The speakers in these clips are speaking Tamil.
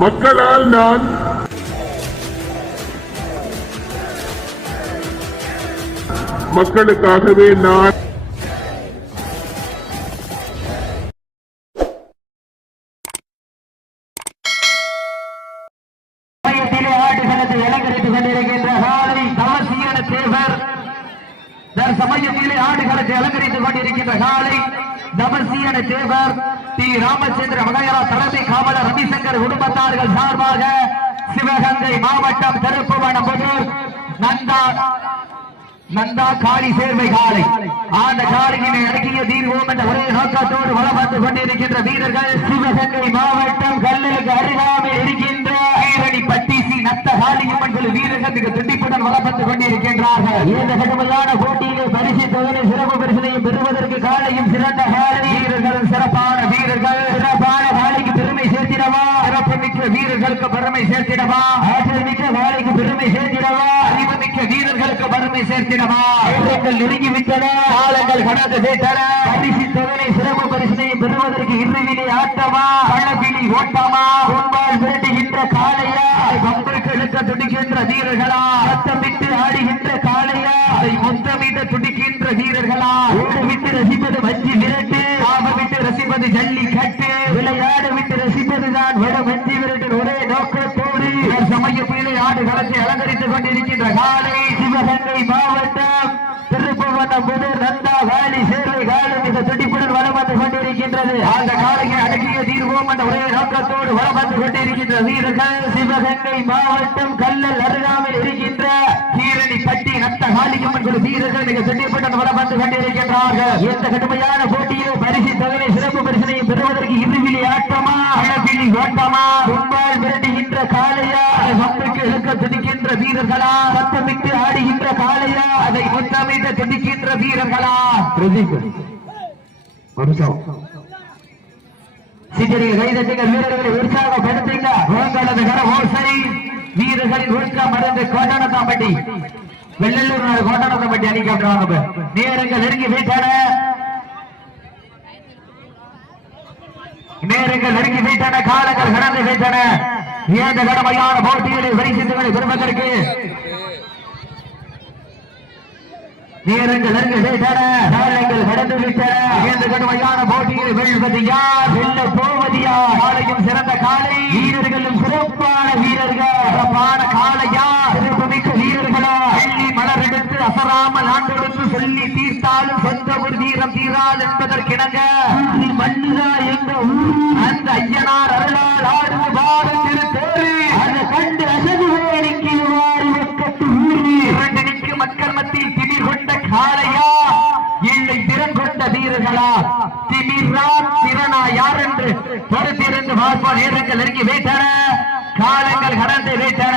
மக்களால் நான் மக்களுக்காகவே நான் சமயத்திலே ஆடுகளத்தை அலங்கரித்துக் கொண்டிருக்கின்ற காலை தமசியன தேவர் டி ராமச்சந்திர வகையரா தலைமை காவலர் ரவிசங்கர் குடும்பத்தார்கள் சார்பாக சிவகங்கை மாவட்டம் திருப்புவனம்புதூர் நந்தா காளி சேர்வை காலை அந்த காளையினை அடக்கிய தீர்வோம் என்ற ஒரே நோக்கத்தோடு வளம் வந்து கொண்டிருக்கின்ற வீரர்கள் சிவகங்கை மாவட்டம் கல்லுக்கு அருகாமல் இருக்கின்ற பட்டி சி நத்த காளியம்மன் குழு வீரர்கள் மிக துண்டிப்புடன் வளம் வந்து கொண்டிருக்கின்றார்கள். இந்த கடுமையான போட்டியிலே பரிசு தொகையை சிறப்பு பரிசனையும் பெறுவதற்கு காலையும் சிறந்த காலை வீரர்கள் சிறப்பான வீரர்கள் சிறப்பான காலைக்கு பெருமை சேர்த்திடவா சிறப்பு மிக்க வீரர்களுக்கு பெருமை சேர்த்திடவா ஆற்றல் மிக்க காலைக்கு பெருமை சேர்த்திடவா அறிவு மிக்க வீரர்களுக்கு பெருமை சேர்த்திடவா நெருங்கிவிட்டன காலங்கள் கடந்து விட்டன பரிசு தொகையை சிறப்பு பரிசனையும் பெறுவதற்கு இறுதியிலே ஆட்டமா பழப்பிலி ஓட்டமா கொம்பால் விரட்டுகின்ற காலையா பம்பருக்கு இழுக்க துடிக்கின்ற வீரர்களா சத்தமிட்டு ஆடுகின்ற காலையா அதை மொத்தமிட்டு துடிக்கின்ற வீரர்களா ஓடு விட்டு ரசிப்பது வஞ்சி விரட்டு ஆக விட்டு ரசிப்பது ஜல்லி கட்டு விளையாடு விட்டு ரசிப்பதுதான் வட வஞ்சி விரட்டு ஒரே நோக்கத்தோடு சமயத்திலே ஆடு களத்தை அலங்கரித்துக் கொண்டிருக்கின்ற காலை சிவகங்கை மாவட்டம் திருப்புவனம்புதூர் நந்தா காளி சேர்வை காலம் மிக துடிப்புடன் வளம் வந்து கொண்டிருக்கின்றது. அந்த காலையை அடக்கிய தீர்வோம் என்ற ஒரே நோக்கத்தோடு வளம் வந்து கொண்டிருக்கின்ற வீரர்கள் சிவகங்கை மாவட்டம் கல்லல் அருகாமல் இருக்கின்ற கீரணிப்பட்டி நத்த காளியம்மன் குழு வீரர்கள் மிக துடிப்புடன் வளம் வந்து கொண்டிருக்கின்றார்கள். இந்த கடுமையான போட்டியில் பரிசு தொகையை சிறப்பு பரிசனை பெறுவதற்கு இறுதியிலே ஆட்டமா அழகிலி ஓட்டமா கொம்பால் விரட்டுகின்ற காளையா பம்புக்கு இழுக்க துடிக்கின்ற வீரர்களா சத்தமிட்டு ஆடுகின்ற காளையா அதை மொத்தமிட்டு துடிக்கின்ற வீரர்களா சிஜரியில் கைதட்டுங்கள் வீரர்களை உற்சாகப்படுத்துங்க உங்களது கர ஓசை வீரர்களின் உற்சாகம் மறந்து கோட்டணத்தாம்பட்டி வெள்ளலூர் கோட்டணத்தாம்பட்டி அணிக்காட்டுவாங்க நேரங்கள் நெருங்கி வீட்டான நேரங்கள் நெருங்கி வீட்டான காலங்கள் கடந்து வீட்டன இந்த கடமையான போட்டிகளை பரிசுகளை பெறுவதற்கு நேரங்கள் நெருங்கி வீட்டன காலங்கள் கடந்து விட்டன இந்த கடுமையான போட்டியை வெல்வது யார் வெல்ல போவது யார் காலையும் சிறந்த காலை வீரர்களும் சிறப்பான வீரர்கள் சிறப்பான காலையா சிறப்புமிக்க வீரர்களா வெள்ளி மலர் எடுத்து அசராமல் ஆண்டெடுத்து சொல்லி தீர்த்தாலும் சொந்த ஒரு வீரம் தீராது என்பதற்கிணங்க மண்ணுதா என்ற அந்த ஐயனார் அருளால் ஆடுது பாரத் திருத்தேரு அதை கண்டு அசது வேடிக்கையுமாறு வெக்கத்து ஊறி இரண்டு நிற்கு மக்கள் மத்தியில் திமிர் கொண்ட காளையா இல்லை திறன் கொண்ட வீரர்களா திமிரா திறனா யார் என்று பொறுத்திருந்து பார்ப்போம். நேரங்கள் நெருங்கி வைத்தன காலங்கள் கடந்து வைத்தன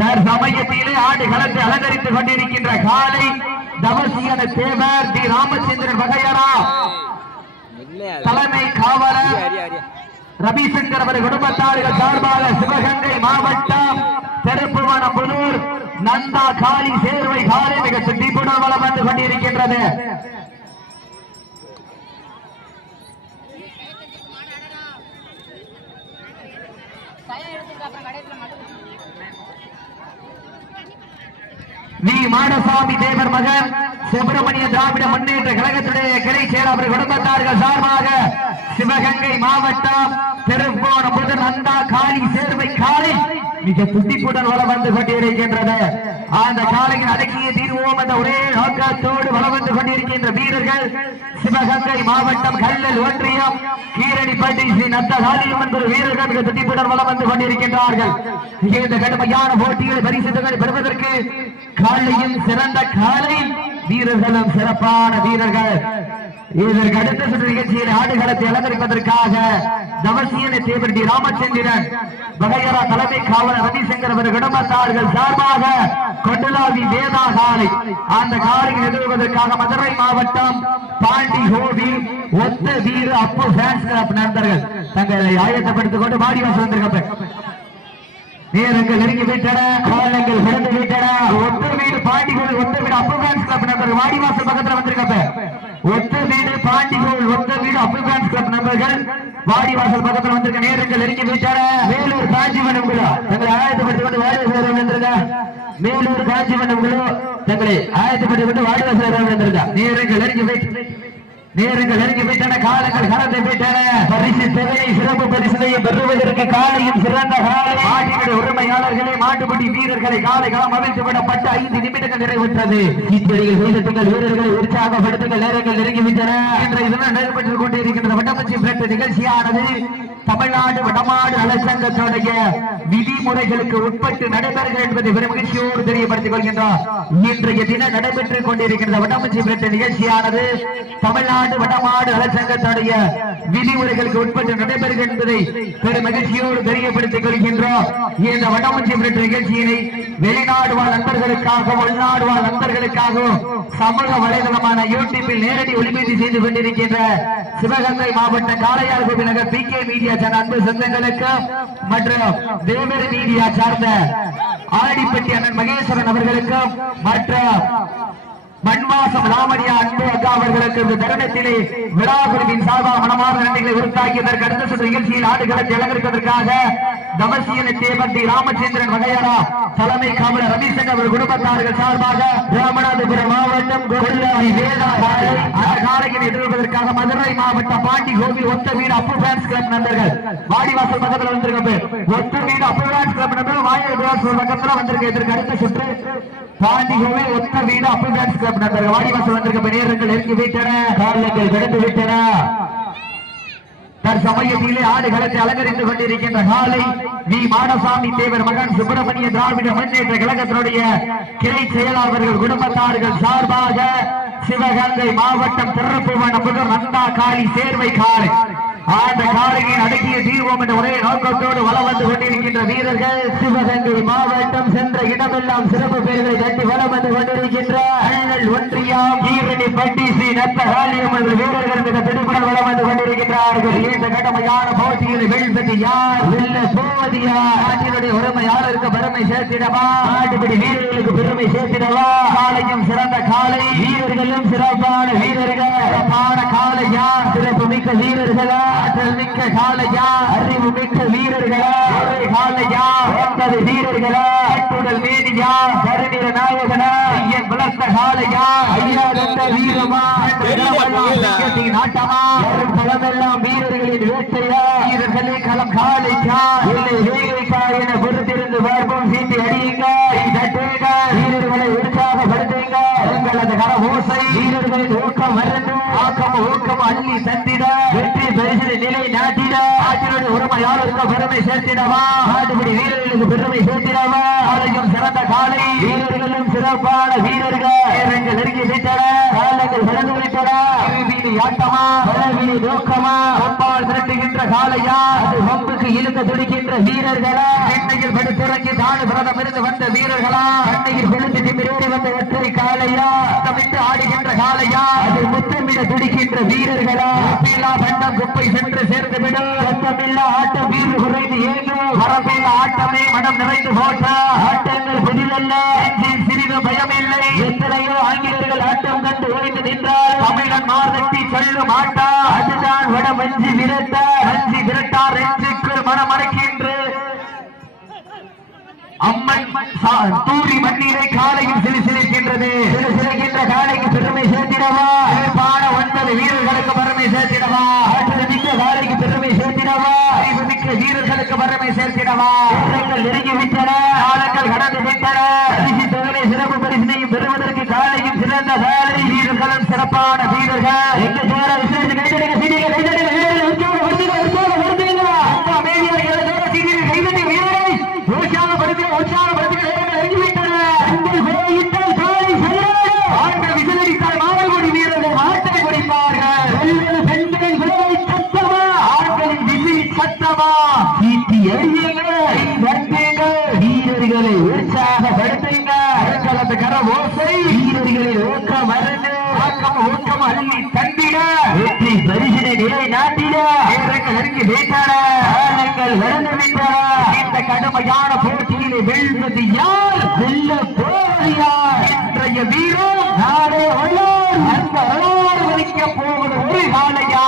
தற்சமயத்திலே ஆடு களத்தை அலங்கரித்துக் கொண்டிருக்கின்ற காலை தவசியன தேவர் டி ராமச்சந்திரன் வகையரா தலைமை காவலர் ரவிசங்கர் அவர் குடும்பத்தார்கள் சார்பாக சிவகங்கை மாவட்டம் திருப்புவனம்புதூர் நந்தா காளி சேர்வை காலை மிக துடிப்புடன் வளம் வந்து கொண்டிருக்கின்றது. வி மாடசாமி தேவர் மகன் சுப்பிரமணிய திராவிட முன்னேற்ற கழகத்துடைய கிளை செயலாளர் குடும்பத்தார்கள் சார்பாக சிவகங்கை மாவட்டம் திருப்புவனம்புதூர் நந்தா காளி சேர்வை காலை மிக துடிப்புடன் வளம் வந்து கொண்டிருக்கின்றது. அந்த காலையில் அடக்கிய தீர்வோம் என்ற ஒரே நோக்கத்தோடு வளம் வந்து கொண்டிருக்கின்ற வீரர்கள் சிவகங்கை மாவட்டம் கல்லல் ஒன்றியம் கீரணிப்பட்டி ஸ்ரீ நத்த காளியம்மன் ஒரு வீரர்கள் மிக துடிப்புடன் வளம் வந்து கொண்டிருக்கின்றார்கள். இந்த கடுமையான போட்டிகள் பரிசுகளை பெறுவதற்கு காலையும் சிறந்த காலை வீரர்களும் சிறப்பான வீரர்கள். இதற்கு அடுத்த சுற்று நிகழ்ச்சியில் ஆடுகளத்தை அலங்கரிப்பதற்காக தவசியன தேவர் டி ராமச்சந்திரன் வகையரா தலைமை காவலர் ரவிசங்கர் அவர் குடும்பத்தார்கள் சார்பாக கொண்டலாவி வேதா காலை அந்த காலையில் எதிர்வதற்காக மதுரை மாவட்டம் பாண்டி கோவில் ஒத்த வீர அப்பு ஃபேன்ஸ் கிளப் நண்பர்கள் தங்களை ஆயத்தப்படுத்திக் கொண்டு மாடிவாசல் வந்திருக்க நேரங்கள் நெருங்கி விட்டன காலங்கள் கடந்து விட்டன. ஒத்த வீடு பாண்டிகோவில் ஒத்த வீடு அப்பு ஃபேன்ஸ் கிளப் நண்பர்கள் வாடிவாசல் பக்கத்துல வந்திருக்க ஒத்த வீடு பாண்டிகோவில் ஒத்த வீடு அப்பு ஃபேன்ஸ் கிளப் நண்பர்கள் வாடிவாசல் பக்கத்தில் வந்திருக்க நேரங்கள் நெருங்கி விட்டார. வேலூர் காஞ்சிமண்டம் குழு தங்களை ஆயத்தப்படுத்திக் கொண்டு வாடிவாசல் வந்திருக்க. வேலூர் காஞ்சிமண்டம் குழு தங்களை ஆயத்தப்படுத்திக் கொண்டு வாடிவாசல் வந்திருக்க. நேரங்கள் நெருங்கி விட்டன. காலங்கள் கடந்து விட்டன. பரிசு தொகையை சிறப்பு பரிசுதையும் பெறுவதற்கு காலையும் சிறந்த காலை மாட்டினுடைய உரிமையாளர்களே மாட்டுப்பட்டி வீரர்களை காலை களம் அமைத்து விடப்பட்ட 5 நிமிடங்கள் நிறைவுற்றது. இத்தடியில் செய்தட்டுங்கள் வீரர்களை உற்சாகப்படுத்துங்கள். நேரங்கள் நெருங்கிவிட்டன. இன்றைய தினம் நடைபெற்றுக் கொண்டிருக்கின்ற வட்டமச்சி பிளட் நிகழ்ச்சியானது தமிழ்நாடு வடமாடு நலச்சங்கத்துடைய விதிமுறைகளுக்கு உட்பட்டு நடைபெறுகிறது என்பதை பெரும் மகிழ்ச்சியோடு தெரியப்படுத்திக் கொள்கின்றோம். இன்றைய தினம் நடைபெற்றுக் கொண்டிருக்கின்ற வட்டமச்சி பிளட் நிகழ்ச்சியானது தமிழ்நாடு வடமாடு நலச்சங்கத்துடைய விதிமுறைகளுக்கு உட்பட்டு நடைபெறுகிறது என்பதை பெரும் மகிழ்ச்சியோடு தெரியப்படுத்திக் கொள்கின்றோம். இந்த வட்டமச்சி பிளட் நிகழ்ச்சியினை வெளிநாடு வாழ் நண்பர்களுக்காகவும் உள்நாடு வாழ் நண்பர்களுக்காகவும் சமூக வலைதளமான யூடியூபில் நேரடி ஒளிபரப்பு செய்து கொண்டிருக்கின்ற சிவகங்கை மாவட்ட காளையார் கோவில் நகர் PK மீடியா சேனல் அன்பு சொந்தங்களுக்கு மற்றும் தேவரி மீடியா சார்ந்த ஆடிப்பட்டி அண்ணன் மகேஸ்வரன் அவர்களுக்கும் மற்றும் மண்வாசம் ராமடியா அன்பு அக்கா அவர்களுக்கு இந்த தருணத்திலே விழாக்குழுவின் சார்பாக மனமார்ந்த நன்றிகளை உறுத்தாக்கியதற்கு அடுத்த சுற்று நிகழ்ச்சியில் ஆடுகளத்தை அலங்கரிப்பதற்காக தமசியன தேவந்தி ராமச்சந்திரன் வகையரா தலைமை காவலர் ரவிசங்கர் அவர் குடும்பத்தார்கள் சார்பாக ராமநாதபுரம் மாவட்டம் கொள்ளாரி வேதா அந்த காலையில் எதிர்ப்பதற்காக மதுரை மாவட்டம் பாண்டி கோவில் ஒத்த வீடு அப்பு ஃபேன்ஸ் கிளப் நண்பர்கள் வாடிவாசல் பக்கத்தில் வந்திருக்க. ஒத்த வீடு அப்பு ஃபேன்ஸ் கிளப் நண்பர்கள் வாடிவாசல் பக்கத்தில் வந்திருக்க. இதற்கு அடுத்த சுற்று பாண்டி கோவில் ஒத்த வீடு அப்பு ஃபேன்ஸ் கிளப் நண்பர்கள் வாடிவாசல் வந்திருக்க. நேரங்கள் நெருங்கி விட்டன. காலங்கள் கடந்து விட்டன. தற்சமயத்திலே ஆடுகளத்தை அலங்கரித்துக் கொண்டிருக்கின்ற காலை வி மாடசாமி தேவர் மகன் சுப்பிரமணிய திராவிட முன்னேற்ற கழகத்தினுடைய கிளை செயலாளர்கள் குடும்பத்தார்கள் சார்பாக சிவகங்கை மாவட்டம் திருப்புவனம் முதல் நந்தா காளி சேர்வை காலை அந்த காலையின் அடக்கிய தீர்வோம் என்ற ஒரே நோக்கத்தோடு வலம் வந்து கொண்டிருக்கின்ற வீரர்கள் சிவகங்கை மாவட்டம் சென்ற இடமெல்லாம் சிறப்பு பெயர்களை கட்டி வலம் வந்து கொண்டிருக்கின்ற அண்ணல் ஒன்றியம் ஈரணி பட்டி ஸ்ரீ நத்தகாலியம் என்ற வீரர்கள் மிக திடுப்புடன் வலம் வந்து கொண்டிருக்கின்றார்கள். இந்த கடமையான போட்டியில் வெல்வது யார், வெல்ல போவது யார், நாட்டினுடைய உரிமையாளருக்கு பெருமை சேர்த்திடவா, நாட்டுப்படி வீரர்களுக்கு பெருமை சேர்த்திடவா. காலையும் சிறந்த காலை, வீரர்களும் சிறப்பான வீரர்கள். சிறப்பான காலையா, சிறப்பு மிக்க வீரர்களா, ஆற்றல் மிக்க காலையா, அறிவு மிக்க வீரர்களா, ஒரே காலையா, 9 வீரர்களா, கட்டுடல் மேனியா, கருநிற நாயகனா, ஐயன் விளக்க காலையா, ஐயா தந்த வீரமா, நாட்டமா, பலமெல்லாம் வீரர்களின் வேட்டையா, வீரர்களே களம் காலைக்கா, இல்லை வேலைக்கா என பொறுத்திருந்து பார்ப்போம். சீட்டி அடியுங்க, வீரர்களை உற்சாகப்படுத்துங்க. உங்களது கரவோசை வீரர்களின் ஊக்கம் வரணும். ஊக்கம் அள்ளி தந்திட வெற்றி பரிசு நிலை நாட்டிட நாட்டினுடைய உரிமையாளருக்கு பெருமை சேர்த்திடவா, நாட்டுப்படி வீரர்களுக்கு பெருமை சேர்த்திடவா. காலையும் சிறந்த காலை, வீரர்களும் சிறப்பான வீரர்கள். நேரங்கள் நெருங்கி விட்டன. காலங்கள் கடந்து விட்டன. ஆட்டமா, பலவீன நோக்கமா, கொம்பால் திரட்டுகின்ற காலையா, அது வம்புக்கு இழுக்க துடிக்கின்ற வீரர்களா, சென்னையில் படுத்துறங்கி தானு பிரதம் இருந்து வந்த வீரர்களா, சென்னையில் கொழுந்து நிமிரோடு வந்த ஒற்றை காலையா, தமிழ்ந்து ஆடுகின்ற காலையா, அது முத்தமிட துடிக்கின்ற வீரர்களா, பண்டம் குப்பை சென்று சேர்ந்து விடும். சத்தமில்லா ஆட்டம் வீறு குறைந்து ஏங்கும். மரபில் ஆட்டமே மனம் நிறைந்து போட்ட ஆட்டங்கள் புதிதல்ல, சிறிது பயமில்லை. எத்தனையோ ஆங்கிலேயர்கள் ஆட்டம் கண்டு ஓய்ந்து நின்றார். தமிழன் மார்தட்டி சொல்லும் ஆட்டா, அதுதான் வட வஞ்சி விரட்ட, வஞ்சி விரட்டார் என்றுக்குள் மனம் அடைக்கின்ற அம்மன் தூரி மண்ணீரை காலையில் சிலிசிலிக்கின்றது. சிலிசிலிக்கின்ற காலைக்கு பெருமை சேர்த்திடவா, 9 வீரர்களுக்கு பெருமை சேர்த்திடவா, ஆற்றல் மிக்க காலைக்கு பெருமை சேர்த்திடவா, அறிவு மிக்க வீரர்களுக்கு பெருமை சேர்த்திடவா. வீரர்கள் நெருங்கி விட்டன. காலங்கள் கடந்து விட்டன. பரிசு தொகை சிறப்பு பரிசினையும் பெறுவதற்கு காலையும் சிறந்த காலை, வீரர்களும் சிறப்பான வீரர்கள். எங்க சேர விசேஷ கைதடிக சீனிய கைதடிக வீரர்கள் உற்சாகப்படுத்துங்க, உற்சாகப்படுத்துங்க. அப்பா மேலியர்கள் சீனிய கைதடி வீரரை உற்சாகப்படுத்துங்க. நெருங்கிவிட்டன. உங்கள் கோயிட்டால் காலை செயலாடு ஆண்கள் விசிலடித்தால் மாவல்கொடி வீரர்கள் ஆட்டை குடிப்பார்கள். பெண்களின் விளைவை சத்தமா, ஆண்களின் விசில் சத்தமா, சீட்டி எறியுங்கள், வீரர்களை உற்சாகப்படுத்துங்க. கலந்து கர ஓசை, வீரர்களின் ஊக்கம் வரண்டு, ஊக்கம் அள்ளி தந்திட, வெற்றி பரிசினை நிலை நாட்டிட. வீரர்கள் நெருங்கி விட்டன. காலங்கள் நடந்து விட்டன. இந்த கடுமையான போட்டியிலே வெல்வது யார், வெல்ல போவது யார்? இன்றைய வீரம் நாடே உள்ளார். அந்த வரலாறு வலிக்க போவது ஒரு காலையா,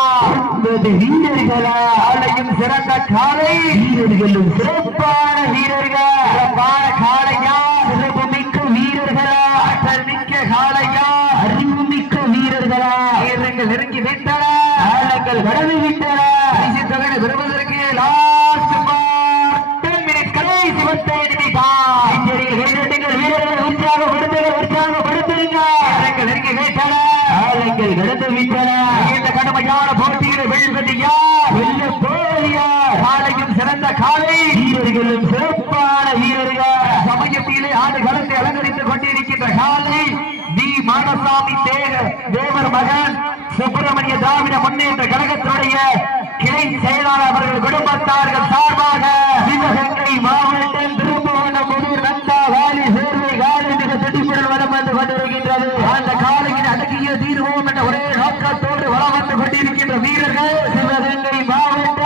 வீரர்களா ஆலையும் சிறந்த காலை வீரர்களும் சிறப்பான வீரர்கள் சிறப்பான காலையா சிறப்பு மிக்க வீரர்களா ஆற்றல் மிக்க காலையா அறிவு மிக்க வீரர்களா வீரர்கள் நெருங்கி விட்டன ஆழங்கள் கடந்து விட்டன பரிசு தொகை பெறுவதற்கு லாஸ்ட் 10 மினிட் கடைசி 10 நிமிடம் வீரர்கள் உற்சாகப்படுத்துங்க வீரர்கள் நெருங்கி விட்டன ஆழங்கள் கடந்து விட்டன இந்த கடுமையான போட்டியில் வெல்வது யார் வெல்ல போலியா காலையும் சிறந்த காலை வீரர்களும் சிறப்பான வீரர்கள் சமயத்திலே ஆடு களத்தை அலங்கரித்துக் கொண்டிருக்கின்ற காலை டி மானசாமி தேவர் மகன் சுப்பிரமணிய திராவிட முன்னேற்ற கழகத்தினுடைய கிளை செயலாளர் அவர்கள் குடும்பத்தார்கள் சார்பாக சிவகங்கை மாவட்டம் திருப்புவனம் புதூர் நந்தா வாலி சேர்வை காலை மிக துடிப்புடன் வலம் வந்து கொண்டிருக்கின்றது அந்த காலையின் அடக்கிய தீர்வோம் என்ற ஒரே நோக்கத்தோடு வலம் வந்து கொண்டிருக்கின்ற வீரர்கள் சிவகங்கை மாவட்ட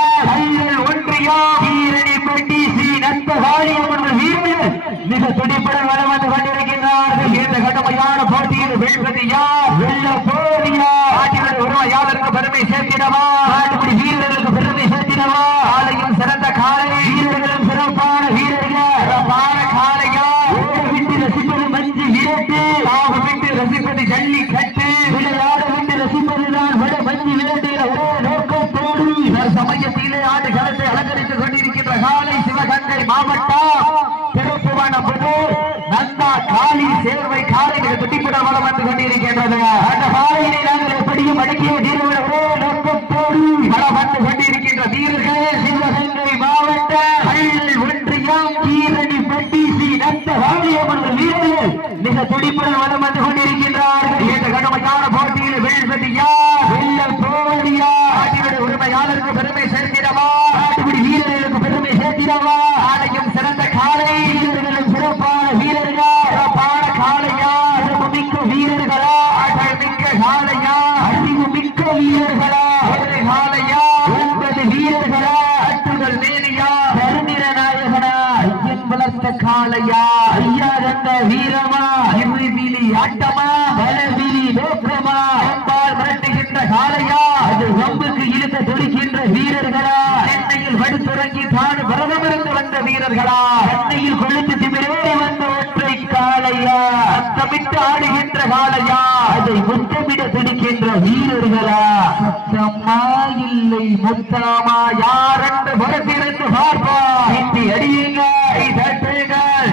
ஒன்றியம் ஈரணிப்பட்டி ஸ்ரீ நந்த வாலியம்மன் வீரர்கள் மிக துடிப்புடன் வலம் வந்து கொண்டிருக்கின்றார்கள் இந்த கடுமையான போட்டியில் வெல்வது யார் வெல்ல போலியா ஆட்சியுடைய உரிமையாளருக்கு பெருமை சேர்த்திடவா நாட்டுப்படி வீரர்களுக்கு பெருமை சேர்த்திடவா ஆலையும் சிறந்த காலை வீரர்களும் சிறப்பான வீரர்கள் சிறப்பான காலையா விட்டு ரசிப்பது மஞ்சு விரட்டு ஆக விட்டு ரசிப்பது ஜல்லி கட்டு விளையாட விட்டு ரசிப்பதுதான் வட மஞ்சு விரட்டு ஒரே நோக்கத்தோடு சமயத்திலே ஆண்டு களத்தை அலங்கரித்துக் கொண்டிருக்கின்ற காலை சிவகங்கை மாவட்டம் திருப்புவனம்புதூர் நந்தா காளி சேர்வை காலைகள் துடிப்புட வளம் வந்து கொண்டிருக்கின்றது அந்த காலையினை நாங்கள் எப்படியும் அடக்கிய தீர்வுட ஒரே நோக்கத்தோடு வளம் வந்து கொண்டிருக்கின்ற வீரர்கள் சிவகங்கை மாவட்ட ஒன்றியம் ஈரணிப்பட்டி ஸ்ரீ நந்த வாலியம்மன் வீரர்கள் மிக துடிப்புடன் வளம் வந்து கொண்டிருக்கின்றார்கள் இந்த கடுமையான போட்டியில் வெல்வது யார் வெல்ல போலியா ஆட்சியுடைய உரிமையாளருக்கு பெருமை சேர்த்திடவா நாட்டுப்படி வீரர்களுக்கு பெருமை சேர்த்திடவா ஆலையும் சிறந்த காலை வீரர்களும் சிறப்பான வீரர்கள் சிறப்பான காலையா சிறப்பு மிக்க வீரர்களா ஆற்றல் மிக்க காலையா அறிவு மிக்க வீரர்களா ஒரு காலையா 9 வீரர்களா அட்டுதல் மேனியா கருநிற நாயகனா ஐயன் வளர்த்த காலையா ஐயா தந்த வீரமா இருவிழி ஆட்டமா பலவிழி நோக்கமா அம்பால் மிரட்டுகின்ற காலையா அது வம்புக்கு இழுக்க துடிக்கின்ற வீரர்களா சென்னையில் வடுத்துறங்கி தான் பரதமிருந்து வந்த வீரர்களா சென்னையில் கொழுத்து திமிரேறி வந்த ஒற்றை காலையா சத்தமிட்டு ஆடுகின்ற காலையா அதை முத்தமிட துடிக்கின்ற வீரர்களா சத்தம்மா இல்லை முத்தாமா யார் என்று புறத்திருந்து பார்ப்பா இட்டி அடியுங்க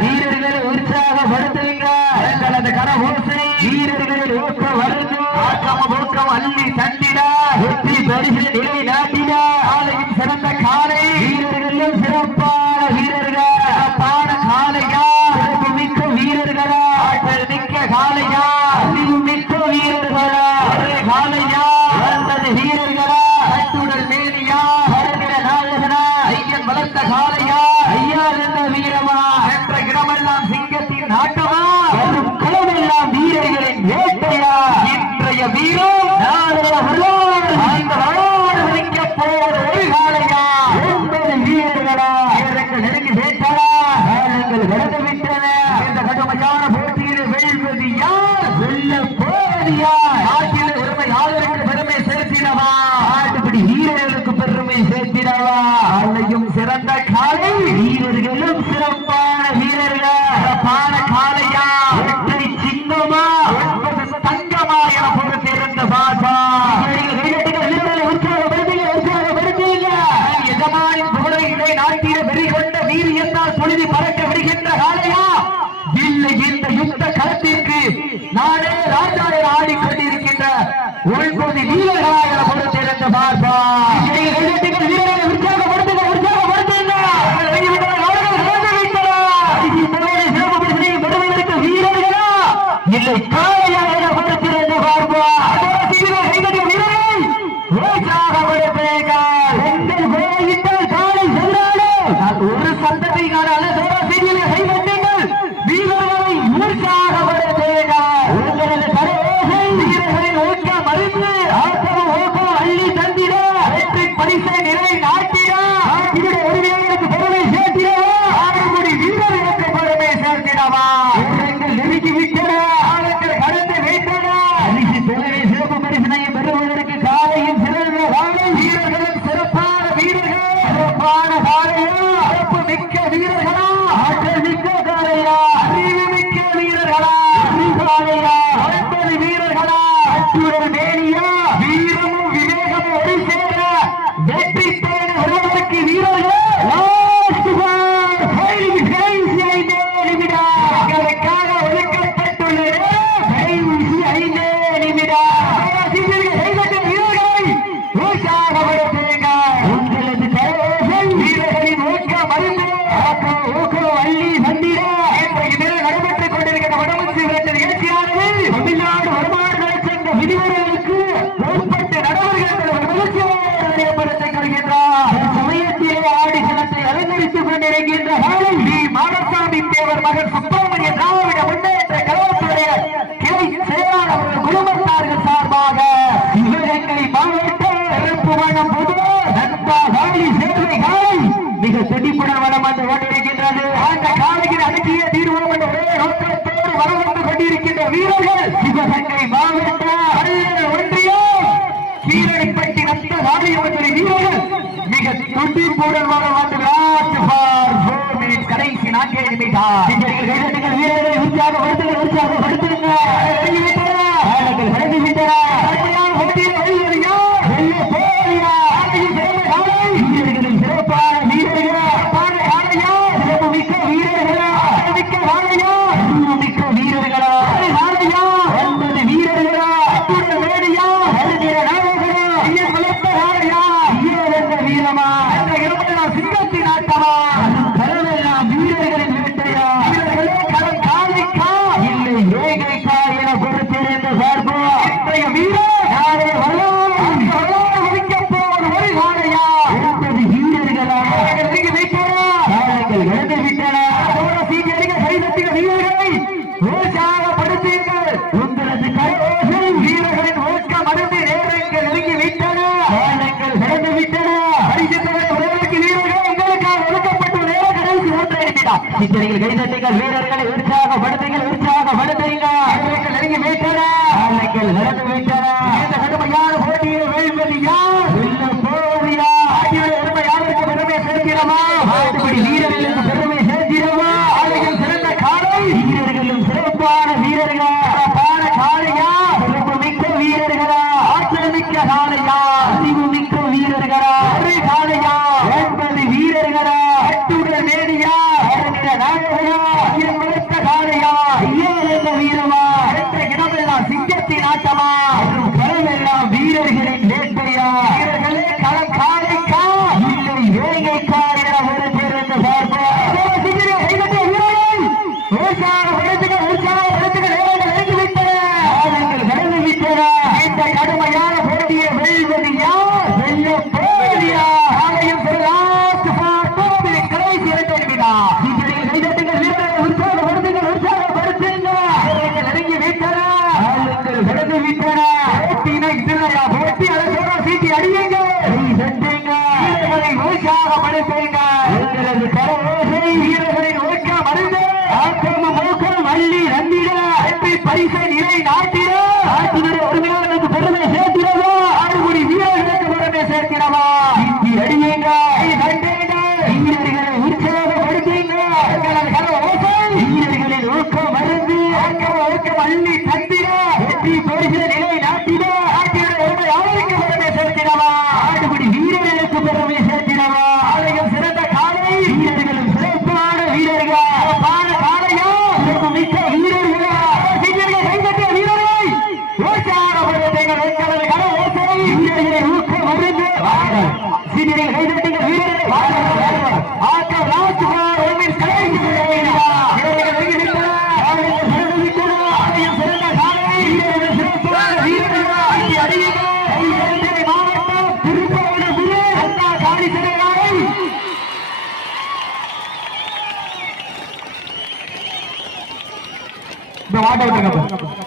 வீரர்களை உற்சாகப்படுத்துங்க எங்களது கரகோசை வீரர்களின் ஊக்கம் வருது ஆக்கம் ஊக்கம் அள்ளி தந்திட வெற்றி பரிசு நிலை நாட்டிட ஆலையும் சிறந்த காலை வீரர்களும் சிறப்பான வீரர்கள் சிறப்பான காலையா சிறப்பு மிக்க வீரர்களா ஆற்றல் மிக்க காலையா அறிவு மிக்க வீரர்களா ஒரே காலையா 9 வீரர்களா கட்டுடல் மேனியா கருநிற நாயகனா ஐயன் வளர்த்த காலையா ஐயா என்ற வீரமா என்ற இடமெல்லாம் சிங்கத்தின் ஆட்டமா வரும் களமெல்லாம் வீரர்களின் வேட்டையா இன்றைய வீரம் நாளைய அந்த வரலாறு விதிக்க போவது ஒரு காலையா 9 வீரர்களா வீரர்கள் நெருங்கி வேட்டா காலங்கள் கடந்து விட்டன இந்த கடுமையான போட்டியில் வெல்வது யார் வெல்ல போவதியா நாட்டில் உரிமையாளருக்கு பெருமை சேர்த்திடவா நாட்டுப்படி வீரர்களுக்கு பெருமை சேர்த்திடவா ஆலையும் சிறந்த காலை வீரர்களும் சிறப்பான வீரர்கள் சிறப்பான காலையா ஒற்றை சின்னமா 9 தங்கமா என பொறுத்திருந்த பாசா எஜமானின் புகழை நாட்டில வெறிகொண்ட வீரியத்தால் பொழுது பறக்க விடுகின்ற காலையா இல்லை இந்த யுத்த களத்திற்கு நானே ராஜாவை ஆடிக்கொண்டிருக்கின்ற 9 வீரர்களா என பொறுத்திருந்த பாசா இல்லை காலையாக என பொறுத்திருந்த பார்ப்பா ஒரு சந்தத்தை காணாத செய்திகளை கைவிட்டீர்கள் வீரர்களை உற்சாகப்படுத்தீங்க உங்களது கரவேசை வீரர்களின் ஊக்கம் மருந்து ஆட்டமும் ஊக்கம் அள்ளி தந்திட வெற்றி பரிசை நிலை நாட்டிட நாட்டினுடைய உரிமையாளருக்கு பெருமை சேர்த்திட ஆறுபடி வீரர்களுக்கு பெருமை சேர்த்திடவா நெருங்கி விட்டன ஆளுங்கள் கடந்து வைத்தன அரிசி தொழிலை சிறப்பு பரிசனை பெறுவதற்கு காலையும் சிறந்த வீரர்கள் வருகின்ற காலை வி மாடசாமி தேவர் மகன் சுப்பிரமணிய திராவிட முன்னேற்ற கழகத்துடைய கிளை செயலாளர் குடும்பத்தார்கள் சார்பாக சிவகங்கை மாவட்ட சிறப்பு வனம் புதுவர் நண்பா காளி சேவை காலை மிக துடிப்புடன் வளம் வந்து கொண்டிருக்கின்றது. அந்த காலையில் அடக்கிய தீர்வோம் என்ற ஒரே நோக்கத்தோடு வளம் வந்து கொண்டிருக்கின்ற வீரர்கள் சிவகங்கை மாவட்ட ஒன்றியம் கீரணிப்பட்டி நத்த வாரியமத்துறை வீரர்கள் மிக துடிப்புடன் வளம் வந்து கடைசி 4 நிமிடம் வீரர்களை உற்சாகப்படுத்துங்க. வீரர்களை உற்சாகப்படுத்துங்கள் நெருங்கி விட்டன நடந்து விட்டன. இந்த கடுமையான போட்டியில் வீழ்வது யார்? யாருக்கு பெருமை சேர்க்கிறோமா? வீரர்களுக்கு பெருமை சேர்க்கிறோமா? அவர்கள் சிறந்த காலை வீரர்களும் சிறப்பான வீரர்களா? சிறப்பான காலையா? சிறப்பு மிக்க வீரர்களா? ஆற்றல் மிக்க காலையா? அறிவு மிக்க வீரர்களா? காலையா? 80 வீரர்களா? அட்டுடல் நேடியா? வீரமா இடமெல்லாம் சிங்கத்தின் ஆட்டமா? களமெல்லாம் வீரர்களின் வேட்டையா? வீரர்களே களம் காலைக்கா இல்லை வேங்கைக்கா என ஒரு பேர் என்று பார்ப்போம். இந்த கடுமையான போட்டியை வெல்வது யார்? வெல்ல போதியா? ஆலயம் கடைசி 2 நிமிடம். பரிசை நிலை நாட்டிட ஒருமையாளர்களுக்கு பெருமை சேர்க்கிறதா? 6 கோடி வீரர்களுக்கு பெருமை சேர்க்கிறவா? அடியுங்க வீரர்களை உற்சாகப்படுத்துங்க. வீரர்களின் ஊக்கம் மருந்து ஊக்கம் அள்ளி தந்திட வெற்றி பரிசு நிலை நாட்டிட ஒருமையாளருக்கு பெருமை சேர்க்கிறவா? 6 கோடி வீரர்களுக்கு பெருமை சேர்க்கிறவா? ஆலயம் சிறந்த காலை வீரர்களும் சிறப்பான வீரர்கள். சிறப்பான காலையா? சிறப்பு மிக்க வீரர்களா? இந்த வாட்ட விட்டுங்க.